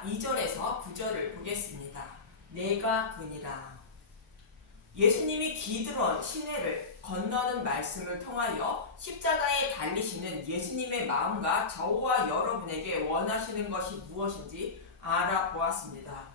10장 2절에서 9절을 보겠습니다. 내가 그니라. 예수님이 기드론 시내를 건너는 말씀을 통하여 십자가에 달리시는 예수님의 마음과 저와 여러분에게 원하시는 것이 무엇인지 알아보았습니다.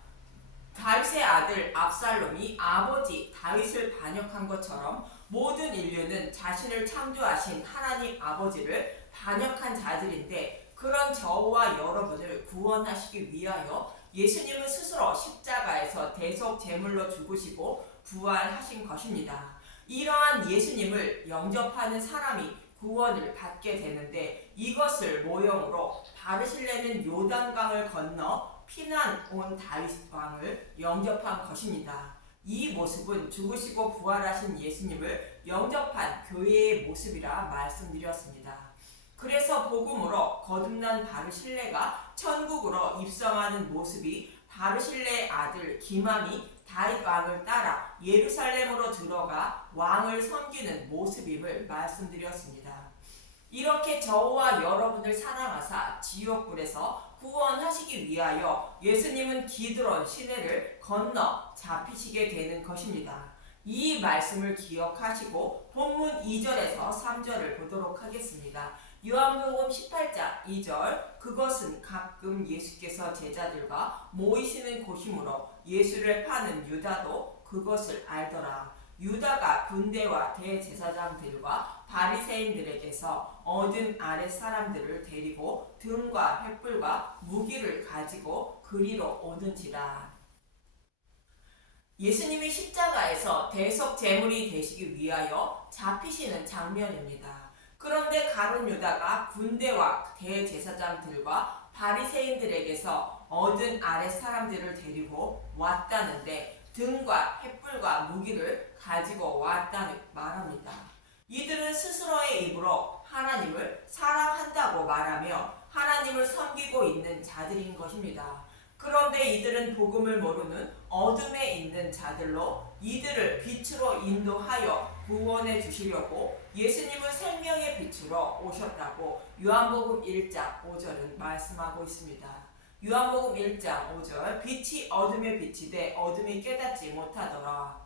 다윗의 아들 압살롬이 아버지 다윗을 반역한 것처럼 모든 인류는 자신을 창조하신 하나님 아버지를 반역한 자들인데, 그런 저와 여러분을 구원하시기 위하여 예수님은 스스로 십자가에서 대속 제물로 죽으시고 부활하신 것입니다. 이러한 예수님을 영접하는 사람이 구원을 받게 되는데, 이것을 모형으로 바르실레는 요단강을 건너 피난 온 다윗 왕을 영접한 것입니다. 이 모습은 죽으시고 부활하신 예수님을 영접한 교회의 모습이라 말씀드렸습니다. 그래서 복음으로 거듭난 바르실레가 천국으로 입성하는 모습이 바르실레의 아들 기맘이 다윗 왕을 따라 예루살렘으로 들어가 왕을 섬기는 모습임을 말씀드렸습니다. 이렇게 저와 여러분을 사랑하사 지옥불에서 구원하시기 위하여 예수님은 기드론 시내를 건너 잡히시게 되는 것입니다. 이 말씀을 기억하시고 본문 2절에서 3절을 보도록 하겠습니다. 요한복음 18장 2절, 그것은 가끔 예수께서 제자들과 모이시는 곳이므로 예수를 파는 유다도 그것을 알더라. 유다가 군대와 대제사장들과 바리새인들에게서 얻은 아랫 사람들을 데리고 등과 횃불과 무기를 가지고 그리로 오는지라. 예수님이 십자가에서 대속 제물이 되시기 위하여 잡히시는 장면입니다. 그런데 가룟 유다가 군대와 대제사장들과 바리새인들에게서 얻은 아랫 사람들을 데리고 왔다는데, 등과 횃불과 무기를 가지고 왔다는 말합니다. 이들은 스스로의 입으로 하나님을 사랑한다고 말하며 하나님을 섬기고 있는 자들인 것입니다. 그런데 이들은 복음을 모르는 어둠에 있는 자들로, 이들을 빛으로 인도하여 구원해 주시려고 예수님은 생명의 빛으로 오셨다고 요한복음 1장 5절은 말씀하고 있습니다. 요한복음 1장 5절, 빛이 어둠에 비치되 어둠이 깨닫지 못하더라.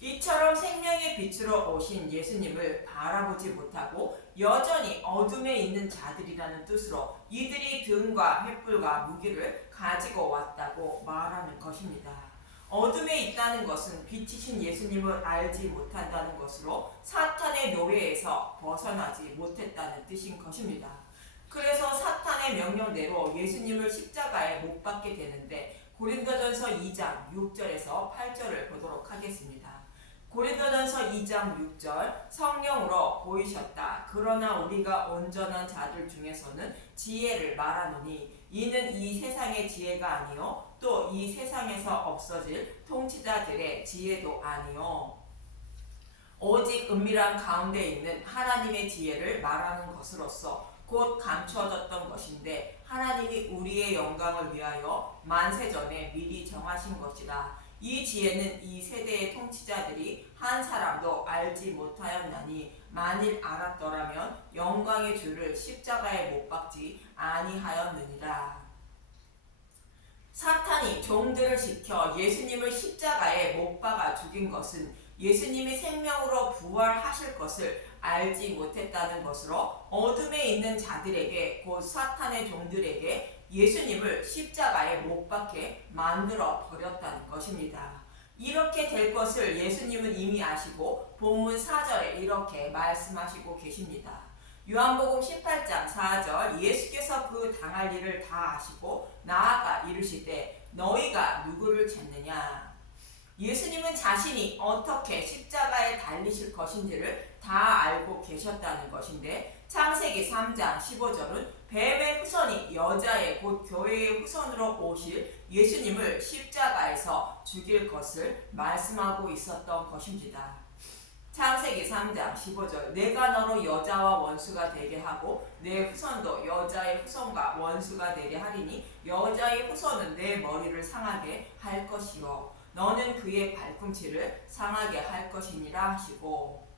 이처럼 생명의 빛으로 오신 예수님을 바라보지 못하고 여전히 어둠에 있는 자들이라는 뜻으로 이들이 등과 횃불과 무기를 가지고 왔다고 말하는 것입니다. 어둠에 있다는 것은 빛이신 예수님을 알지 못한다는 것으로 사탄의 노예에서 벗어나지 못했다는 뜻인 것입니다. 그래서 사탄의 명령대로 예수님을 십자가에 못 박게 되는데, 고린도전서 2장 6절에서 8절을 보도록 하겠습니다. 고린도전서 2장 6절, 성령으로 보이셨다. 그러나 우리가 온전한 자들 중에서는 지혜를 말하노니 이는 이 세상의 지혜가 아니요 또 이 세상에서 없어질 통치자들의 지혜도 아니요 오직 은밀한 가운데 있는 하나님의 지혜를 말하는 것으로서 곧 감추어졌던 것인데, 하나님이 우리의 영광을 위하여 만세전에 미리 정하신 것이라. 이 지혜는 이 세대의 통치자들이 한 사람도 알지 못하였나니, 만일 알았더라면 영광의 주를 십자가에 못 박지 아니하였느니라. 사탄이 종들을 시켜 예수님을 십자가에 못 박아 죽인 것은 예수님이 생명으로 부활하실 것을 알지 못했다는 것으로, 어둠에 있는 자들에게, 곧 사탄의 종들에게 예수님을 십자가에 못 박게 만들어 버렸다는 것입니다. 이렇게 될 것을 예수님은 이미 아시고 본문 4절에 이렇게 말씀하시고 계십니다. 요한복음 18장 4절, 예수께서 그 당할 일을 다 아시고 나아가 이르시되 너희가 누구를 찾느냐. 예수님은 자신이 어떻게 십자가에 달리실 것인지를 다 알고 계셨다는 것인데, 창세기 3장 15절은 뱀의 후손이 여자의 곧 교회의 후손으로 오실 예수님을 십자가에서 죽일 것을 말씀하고 있었던 것입니다. 창세기 3장 15절, 내가 너로 여자와 원수가 되게 하고 내 후손도 여자의 후손과 원수가 되게 하리니 여자의 후손은 내 머리를 상하게 할 것이요 너는 그의 발꿈치를 상하게 할 것이니라 하시고,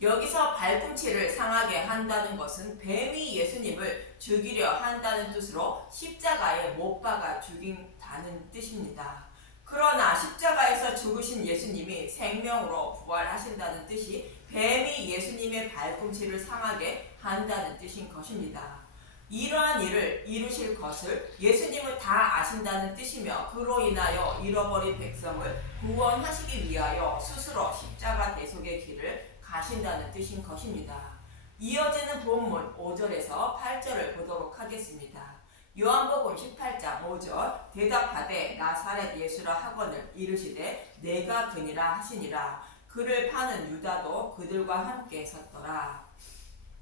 여기서 발꿈치를 상하게 한다는 것은 뱀이 예수님을 죽이려 한다는 뜻으로 십자가에 못 박아 죽인다는 뜻입니다. 그러나 십자가에서 죽으신 예수님이 생명으로 부활하신다는 뜻이 뱀이 예수님의 발꿈치를 상하게 한다는 뜻인 것입니다. 이러한 일을 이루실 것을 예수님은 다 아신다는 뜻이며 그로 인하여 잃어버린 백성을 구원하시기 위하여 스스로 십자가 대속의 길을 가신다는 뜻인 것입니다. 이어지는 본문 5절에서 8절을 보도록 하겠습니다. 요한복음 18장 5절 대답하되 나사렛 예수라 하거늘 이르시되 내가 그니라 하시니라. 그를 파는 유다도 그들과 함께 섰더라.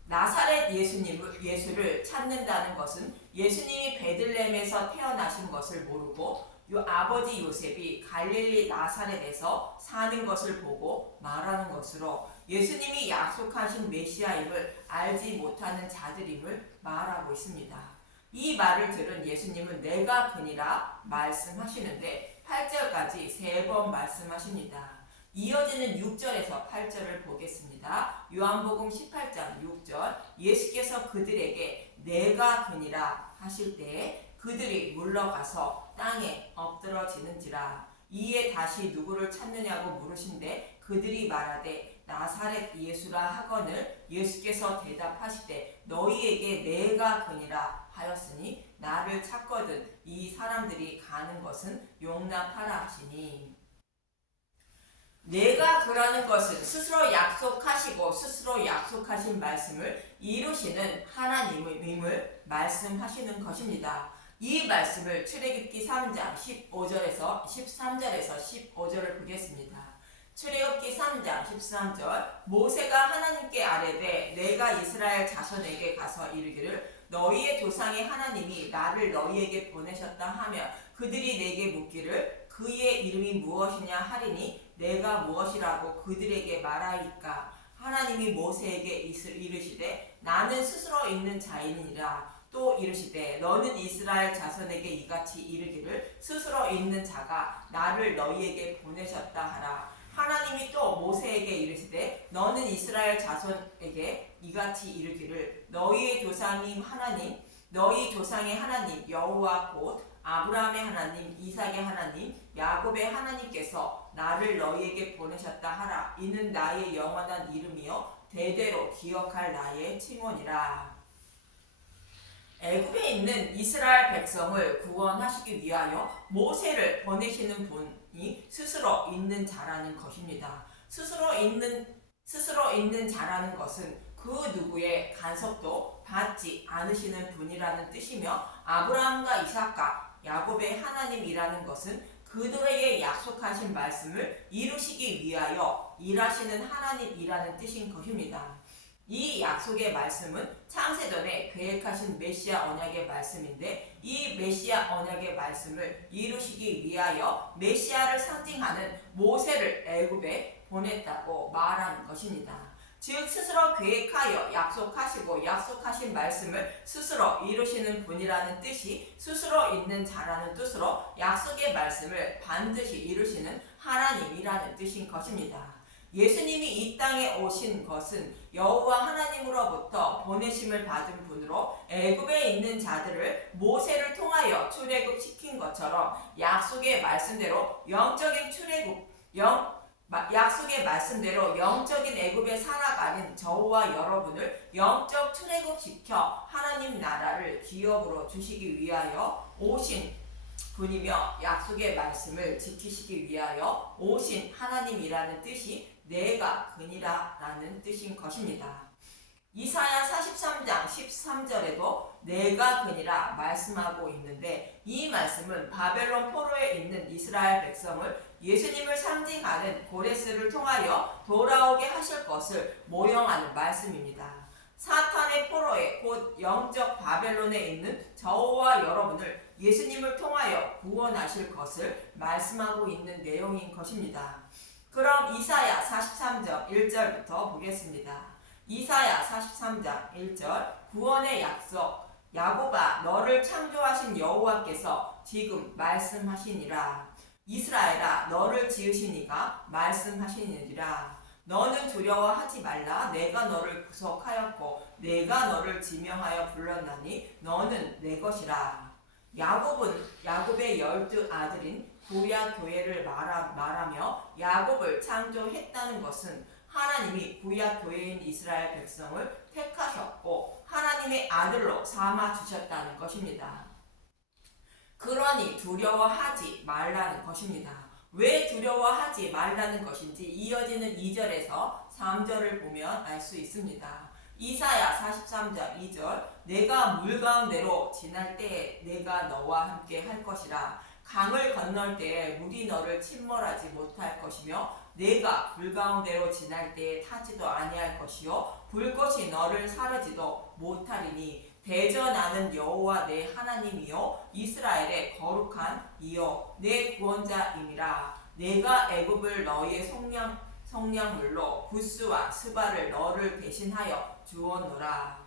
나사렛 예수를 찾는다는 것은 예수님이 베들레헴에서 태어나신 것을 모르고 아버지 요셉이 갈릴리 나사렛에서 사는 것을 보고 말하는 것으로 예수님이 약속하신 메시아임을 알지 못하는 자들임을 말하고 있습니다. 이 말을 들은 예수님은 내가 그니라 말씀하시는데 8절까지 3번 말씀하십니다. 이어지는 6절에서 8절을 보겠습니다. 요한복음 18장 6절 예수께서 그들에게 내가 그니라 하실 때에 그들이 물러가서 땅에 엎드러지는지라. 이에 다시 누구를 찾느냐고 물으신데 그들이 말하되 나사렛 예수라 하거늘 예수께서 대답하시되 너희에게 내가 그니라 하였으니 나를 찾거든 이 사람들이 가는 것은 용납하라 하시니. 내가 그라는 것은 스스로 약속하시고 스스로 약속하신 말씀을 이루시는 하나님임을 말씀하시는 것입니다. 이 말씀을 출애굽기 3장 15절에서 13절에서 15절을 보겠습니다. 출애굽기 3장 13절 모세가 하나님께 아뢰되 내가 이스라엘 자손에게 가서 이르기를 너희의 조상의 하나님이 나를 너희에게 보내셨다 하며 그들이 내게 묻기를 그의 이름이 무엇이냐 하리니 내가 무엇이라고 그들에게 말하이까. 하나님이 모세에게 이르시되 나는 스스로 있는 자이니라. 또 이르시되 너는 이스라엘 자손에게 이같이 이르기를 스스로 있는 자가 나를 너희에게 보내셨다 하라. 하나님이 또 모세에게 이르시되 너는 이스라엘 자손에게 이같이 이르기를 너희의 조상인 하나님 너희 조상의 하나님 여호와 곧 아브라함의 하나님 이삭의 하나님 야곱의 하나님께서 나를 너희에게 보내셨다 하라. 이는 나의 영원한 이름이요 대대로 기억할 나의 칭언이라. 애굽에 있는 이스라엘 백성을 구원하시기 위하여 모세를 보내시는 분이 스스로 있는 자라는 것입니다. 스스로 있는 자라는 것은 그 누구의 간섭도 받지 않으시는 분이라는 뜻이며 아브라함과 이삭과 야곱의 하나님이라는 것은 그들에게 약속하신 말씀을 이루시기 위하여 일하시는 하나님이라는 뜻인 것입니다. 이 약속의 말씀은 창세전에 계획하신 메시아 언약의 말씀인데 이 메시아 언약의 말씀을 이루시기 위하여 메시아를 상징하는 모세를 애굽에 보냈다고 말하는 것입니다. 즉 스스로 계획하여 약속하시고 약속하신 말씀을 스스로 이루시는 분이라는 뜻이 스스로 있는 자라는 뜻으로 약속의 말씀을 반드시 이루시는 하나님이라는 뜻인 것입니다. 예수님이 이 땅에 오신 것은 여호와 하나님으로부터 보내심을 받은 분으로 애굽에 있는 자들을 모세를 통하여 출애굽시킨 것처럼 약속의 말씀대로 약속의 말씀대로 영적인 애굽에 살아가는 저와 여러분을 영적 출애굽시켜 하나님 나라를 기업으로 주시기 위하여 오신 분이며 약속의 말씀을 지키시기 위하여 오신 하나님이라는 뜻이 내가 그니라 라는 뜻인 것입니다. 이사야 43장 13절에도 내가 그니라 말씀하고 있는데 이 말씀은 바벨론 포로에 있는 이스라엘 백성을 예수님을 상징하는 고레스를 통하여 돌아오게 하실 것을 모형하는 말씀입니다. 사탄의 포로에 곧 영적 바벨론에 있는 저와 여러분을 예수님을 통하여 구원하실 것을 말씀하고 있는 내용인 것입니다. 그럼 이사야 43장 1절부터 보겠습니다. 이사야 43장 1절 구원의 약속 야곱아 너를 창조하신 여호와께서 지금 말씀하시니라. 이스라엘아 너를 지으신 이가 말씀하시니라. 너는 두려워하지 말라. 내가 너를 구속하였고 내가 너를 지명하여 불렀나니 너는 내 것이라. 야곱의 12 아들인 구약 교회를 말하며 야곱을 창조했다는 것은 하나님이 구약 교회인 이스라엘 백성을 택하셨고 하나님의 아들로 삼아 주셨다는 것입니다. 그러니 두려워하지 말라는 것입니다. 왜 두려워하지 말라는 것인지 이어지는 2절에서 3절을 보면 알 수 있습니다. 이사야 43장 2절 내가 물 가운데로 지날 때에 내가 너와 함께 할 것이라. 강을 건널 때에 물이 너를 침몰하지 못할 것이며 내가 불 가운데로 지날 때에 타지도 아니할 것이요 불꽃이 너를 사르지도 못하리니 대전하는 여호와 내 하나님이요 이스라엘의 거룩한 이요 내 구원자임이라. 내가 애굽을 너희의 성량물로 구스와 스바를 너를 대신하여 주었노라.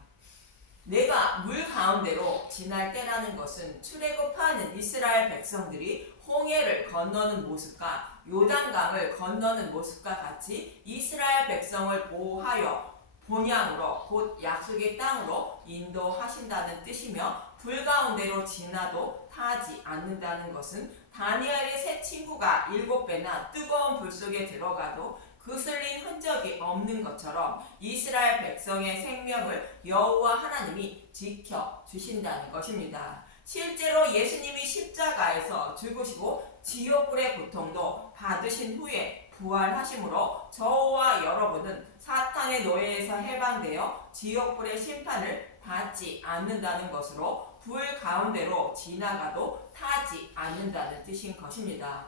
내가 물 가운데로 지날 때라는 것은 출애굽하는 이스라엘 백성들이 홍해를 건너는 모습과 요단강을 건너는 모습과 같이 이스라엘 백성을 보호하여 본향으로 곧 약속의 땅으로 인도하신다는 뜻이며 불 가운데로 지나도 타지 않는다는 것은 다니엘의 세 친구가 7배나 뜨거운 불 속에 들어가도 그슬린 흔적이 없는 것처럼 이스라엘 백성의 생명을 여호와 하나님이 지켜주신다는 것입니다. 실제로 예수님이 십자가에서 죽으시고 지옥불의 고통도 받으신 후에 부활하심으로 저와 여러분은 사탄의 노예에서 해방되어 지옥불의 심판을 받지 않는다는 것으로 불 가운데로 지나가도 타지 않는다는 뜻인 것입니다.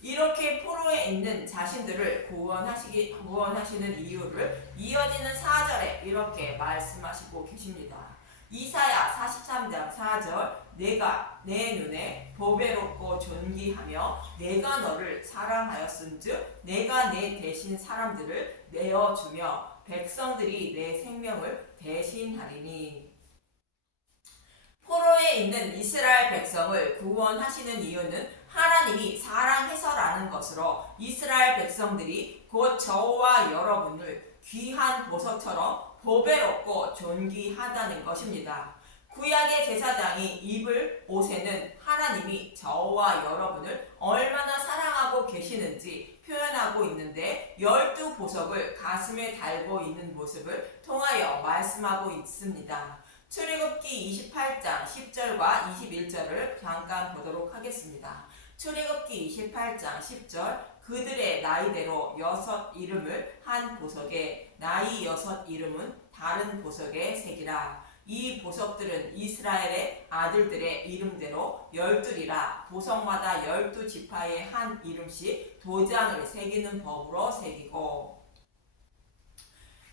이렇게 포로에 있는 자신들을 구원하시는 이유를 이어지는 4절에 이렇게 말씀하시고 계십니다. 이사야 43장 4절 내가 내 눈에 보배롭고 존귀하며 내가 너를 사랑하였은즉 내가 내 대신 사람들을 내어주며 백성들이 내 생명을 대신하리니. 포로에 있는 이스라엘 백성을 구원하시는 이유는 하나님이 사랑해서라는 것으로 이스라엘 백성들이 곧 저와 여러분을 귀한 보석처럼 보배롭고 존귀하다는 것입니다. 구약의 제사장이 입을 옷에는 하나님이 저와 여러분을 얼마나 사랑하고 계시는지 표현하고 있는데 12보석을 가슴에 달고 있는 모습을 통하여 말씀하고 있습니다. 출애굽기 28장 10절과 21절을 잠깐 보도록 하겠습니다. 출애굽기 28장 10절 그들의 나이대로 6 이름을 한 보석에 나이 6 이름은 다른 보석에 새기라. 이 보석들은 이스라엘의 아들들의 이름대로 12이라 보석마다 12지파의 한 이름씩 도장을 새기는 법으로 새기고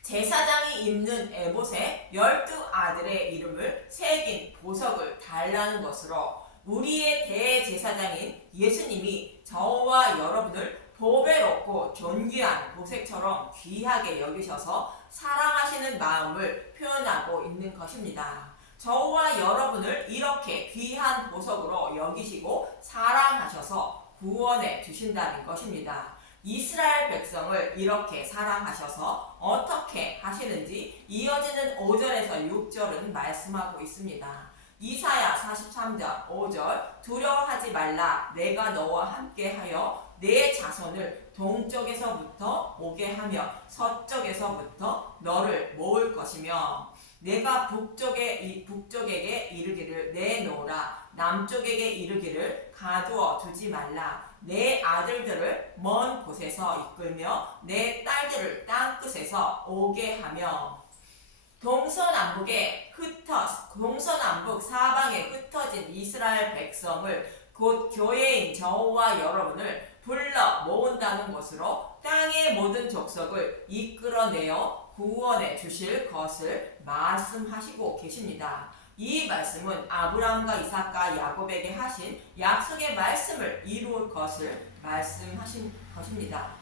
제사장이 입는 에봇에 12아들의 이름을 새긴 보석을 달라는 것으로 우리의 대제사장인 예수님이 저와 여러분을 보배롭고 존귀한 보석처럼 귀하게 여기셔서 사랑하시는 마음을 표현하고 있는 것입니다. 저와 여러분을 이렇게 귀한 보석으로 여기시고 사랑하셔서 구원해 주신다는 것입니다. 이스라엘 백성을 이렇게 사랑하셔서 어떻게 하시는지 이어지는 5절에서 6절은 말씀하고 있습니다. 이사야 43장 5절 두려워하지 말라. 내가 너와 함께하여 내 자손을 동쪽에서부터 오게 하며 서쪽에서부터 너를 모을 것이며 내가 북쪽에게 이르기를 내놓으라. 남쪽에게 이르기를 가두어 두지 말라. 내 아들들을 먼 곳에서 이끌며 내 딸들을 땅끝에서 오게 하며 동서남북 사방에 흩어진 이스라엘 백성을 곧 교회인 저와 여러분을 불러 모은다는 것으로 땅의 모든 족속을 이끌어내어 구원해 주실 것을 말씀하시고 계십니다. 이 말씀은 아브라함과 이삭과 야곱에게 하신 약속의 말씀을 이루올 것을 말씀하신 것입니다.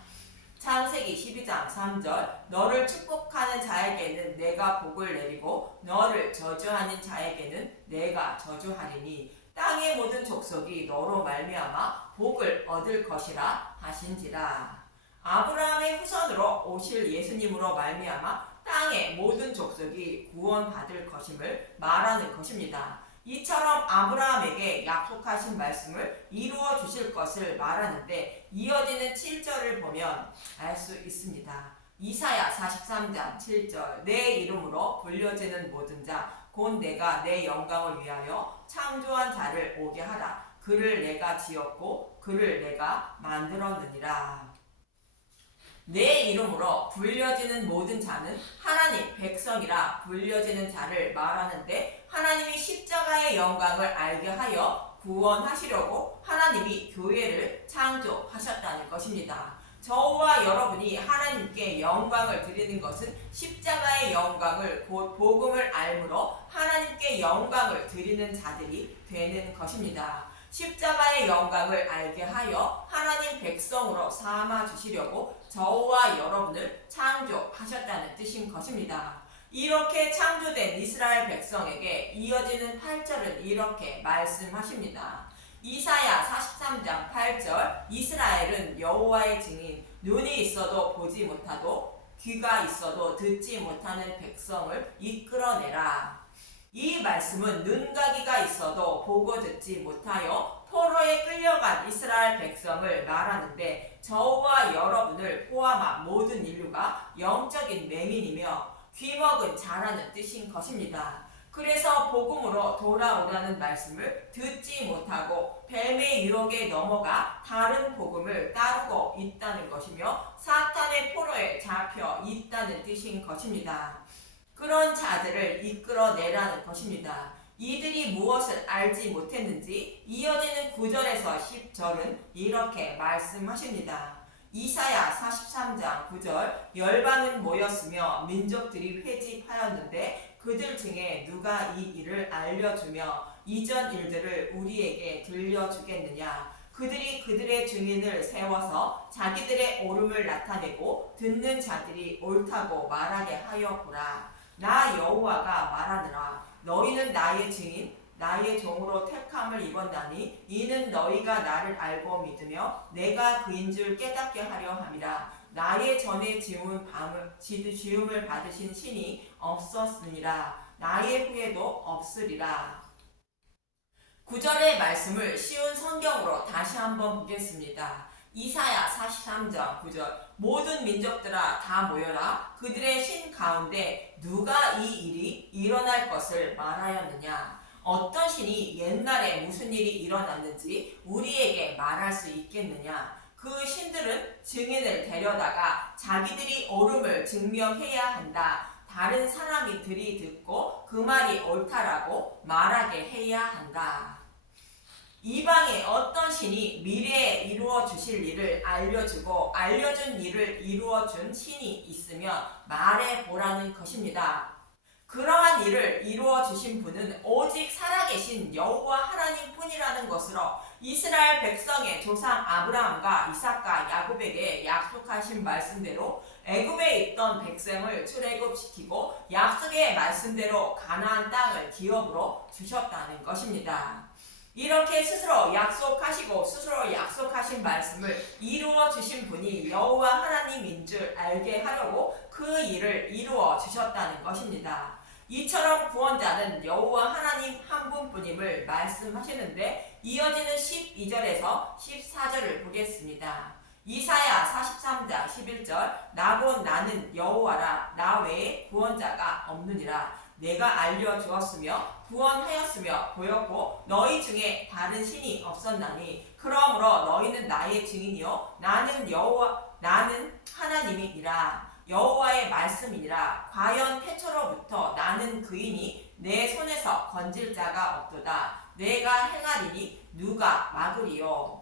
창세기 12장 3절 너를 축복하는 자에게는 내가 복을 내리고 너를 저주하는 자에게는 내가 저주하리니 땅의 모든 족속이 너로 말미암아 복을 얻을 것이라 하신지라. 아브라함의 후손으로 오실 예수님으로 말미암아 땅의 모든 족속이 구원받을 것임을 말하는 것입니다. 이처럼 아브라함에게 약속하신 말씀을 이루어 주실 것을 말하는데 이어지는 7절을 보면 알 수 있습니다. 이사야 43장 7절 내 이름으로 불려지는 모든 자 곧 내가 내 영광을 위하여 창조한 자를 오게 하라. 그를 내가 지었고 그를 내가 만들었느니라. 내 이름으로 불려지는 모든 자는 하나님 백성이라 불려지는 자를 말하는데 하나님이 십자가의 영광을 알게 하여 구원하시려고 하나님이 교회를 창조하셨다는 것입니다. 저와 여러분이 하나님께 영광을 드리는 것은 십자가의 영광을 곧 복음을 알므로 하나님께 영광을 드리는 자들이 되는 것입니다. 십자가의 영광을 알게 하여 하나님 백성으로 삼아 주시려고 저와 여러분을 창조하셨다는 뜻인 것입니다. 이렇게 창조된 이스라엘 백성에게 이어지는 8절은 이렇게 말씀하십니다. 이사야 43장 8절 이스라엘은 여호와의 증인 눈이 있어도 보지 못하고 귀가 있어도 듣지 못하는 백성을 이끌어내라. 이 말씀은 눈과 귀가 있어도 보고 듣지 못하여 포로에 끌려간 이스라엘 백성을 말하는데 저와 여러분을 포함한 모든 인류가 영적인 맹인이며 귀먹은 자라는 뜻인 것입니다. 그래서 복음으로 돌아오라는 말씀을 듣지 못하고 뱀의 유혹에 넘어가 다른 복음을 따르고 있다는 것이며 사탄의 포로에 잡혀 있다는 뜻인 것입니다. 그런 자들을 이끌어내라는 것입니다. 이들이 무엇을 알지 못했는지 이어지는 9절에서 10절은 이렇게 말씀하십니다. 이사야 43장 9절 열방은 모였으며 민족들이 회집하였는데 그들 중에 누가 이 일을 알려주며 이전 일들을 우리에게 들려주겠느냐. 그들이 그들의 증인을 세워서 자기들의 옳음을 나타내고 듣는 자들이 옳다고 말하게 하여 보라. 나 여호와가 말하느라 너희는 나의 증인 나의 종으로 택함을 입었나니 이는 너희가 나를 알고 믿으며 내가 그인 줄 깨닫게 하려 함이라. 나의 전에 지음을 받으신 신이 없었으니라. 나의 후에도 없으리라. 9절의 말씀을 쉬운 성경으로 다시 한번 보겠습니다. 이사야 43장 9절 모든 민족들아 다 모여라. 그들의 신 가운데 누가 이 일이 일어날 것을 말하였느냐. 어떤 신이 옛날에 무슨 일이 일어났는지 우리에게 말할 수 있겠느냐. 그 신들은 증인을 데려다가 자기들이 옳음을 증명해야 한다. 다른 사람이 들이듣고 그 말이 옳다라고 말하게 해야 한다. 이방의 어떤 신이 미래에 이루어 주실 일을 알려주고 알려준 일을 이루어 준 신이 있으면 말해 보라는 것입니다. 그러한 일을 이루어 주신 분은 오직 살아계신 여호와 하나님뿐이라는 것으로 이스라엘 백성의 조상 아브라함과 이삭과 야곱에게 약속하신 말씀대로 애굽에 있던 백성을 출애굽시키고 약속의 말씀대로 가나안 땅을 기업으로 주셨다는 것입니다. 이렇게 스스로 약속하시고 스스로 약속하신 말씀을 이루어 주신 분이 여호와 하나님인 줄 알게 하려고 그 일을 이루어 주셨다는 것입니다. 이처럼 구원자는 여호와 하나님 한 분뿐임을 말씀하시는데 이어지는 12절에서 14절을 보겠습니다. 이사야 43장 11절 나곧 나는 여호와라 나 외에 구원자가 없느니라. 내가 알려주었으며 구원하였으며 보였고 너희 중에 다른 신이 없었나니 그러므로 너희는 나의 증인이요 나는 하나님이니라. 여호와의 말씀이니라. 과연 태초로부터 나는 그이니 내 손에서 건질 자가 없도다. 내가 행하리니 누가 막으리요.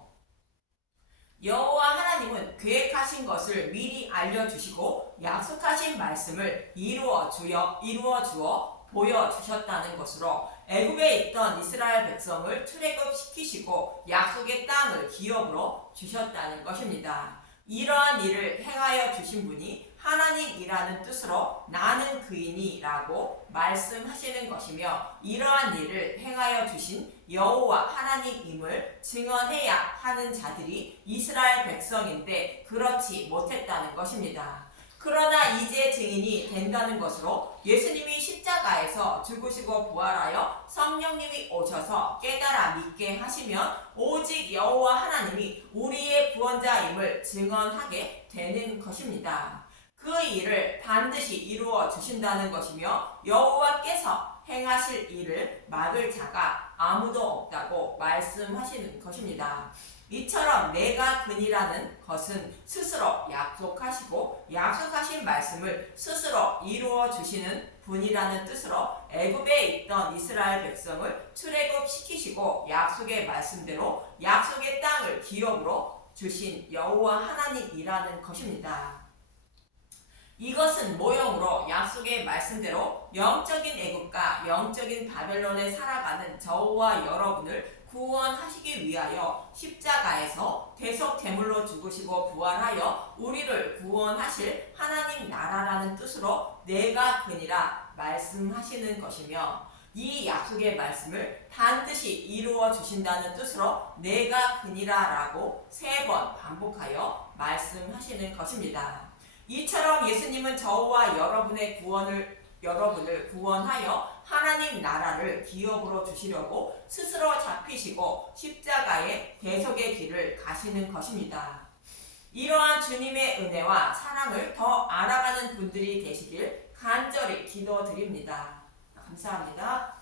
여호와 하나님은 계획하신 것을 미리 알려주시고 약속하신 말씀을 이루어 주어 보여주셨다는 것으로 애굽에 있던 이스라엘 백성을 출애굽시키시고 약속의 땅을 기업으로 주셨다는 것입니다. 이러한 일을 행하여 주신 분이 하나님이라는 뜻으로 나는 그이니라고 말씀하시는 것이며 이러한 일을 행하여 주신 여호와 하나님임을 증언해야 하는 자들이 이스라엘 백성인데 그렇지 못했다는 것입니다. 그러나 이제 증인이 된다는 것으로 예수님이 십자가에서 죽으시고 부활하여 성령님이 오셔서 깨달아 믿게 하시면 오직 여호와 하나님이 우리의 구원자임을 증언하게 되는 것입니다. 그 일을 반드시 이루어 주신다는 것이며 여호와께서 행하실 일을 막을 자가 아무도 없다고 말씀하시는 것입니다. 이처럼 내가 그니라는 것은 스스로 약속하시고 약속하신 말씀을 스스로 이루어 주시는 분이라는 뜻으로 애굽에 있던 이스라엘 백성을 출애굽시키시고 약속의 말씀대로 약속의 땅을 기업으로 주신 여호와 하나님이라는 것입니다. 이것은 모형으로 약속의 말씀대로 영적인 애굽과 영적인 바벨론에 살아가는 저와 여러분을 구원하시기 위하여 십자가에서 대속제물로 죽으시고 부활하여 우리를 구원하실 하나님 나라라는 뜻으로 내가 그니라 말씀하시는 것이며 이 약속의 말씀을 반드시 이루어 주신다는 뜻으로 내가 그니라라고 3번 반복하여 말씀하시는 것입니다. 이처럼 예수님은 저와 여러분을 구원하여 하나님 나라를 기업으로 주시려고 스스로 잡히시고 십자가의 대속의 길을 가시는 것입니다. 이러한 주님의 은혜와 사랑을 더 알아가는 분들이 되시길 간절히 기도드립니다. 감사합니다.